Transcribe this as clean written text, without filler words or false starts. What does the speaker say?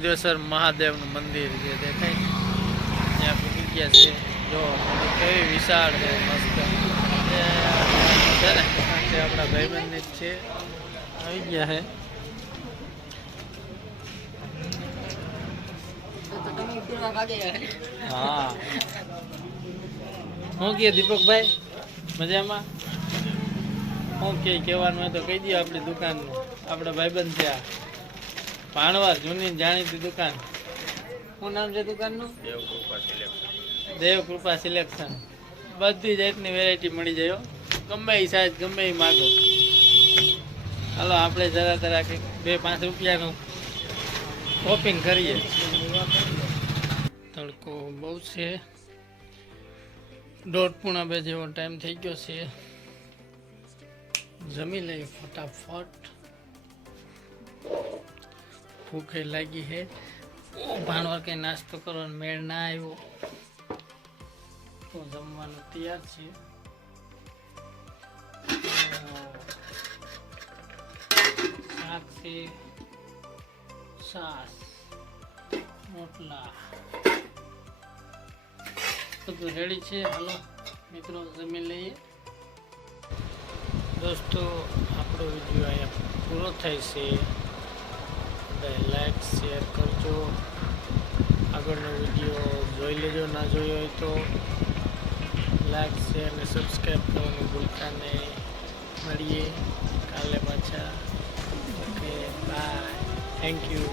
સિદ્ધેશ્વર મહાદેવનું મંદિર જે દેખાય ત્યાં પૂકી ગયા છે. જો કેવી વિશાળ છે, મસ્ત છે ને. આપણા ભાઈબંધની જ છે, આવી ગયા છે. હા, શું કહે દીપકભાઈ? મજામાં? શું કહેવાનું હોય તો કહી દો. આપણી દુકાનનું આપણા ભાઈબંધ છે આ ભાણવાર, જૂની જાણીતી દુકાન. શું નામ છે દુકાનનું? દેવકૃપા સિલેક્શન. બધી જાતની વેરાયટી મળી જાય, ગમે એ સાઈઝ ગમે એ માગો. હાલો આપણે જરા કંઈક 2-5 રૂપિયાનું શોપિંગ કરીએ. તડકો બહુ છે, 1:30-2 જેવો ટાઈમ થઈ ગયો છે. જમી લઈએ ફટાફટ, ભૂખે લાગી છે. ભાણવાર કંઈ નાસ્તો કરવાનો મેળ ના આવ્યો તો જમવાનું તૈયાર છે. શાક છે, છાશ, રોટલા, બધું રેડી છે. હાલો મિત્રો જમી લઈએ. દોસ્તો આપણો વિડીયો અહીંયા પૂરો થાય છે. લાઈક શેર કરજો, આગળનો વિડીયો જોઈ લેજો. ના જોયો હોય તો લાઈક શેર અને સબસ્ક્રાઈબ કરવાનું ભૂલતા નહીં. મળીએ કાલે પાછા. Okay, bye, thank you.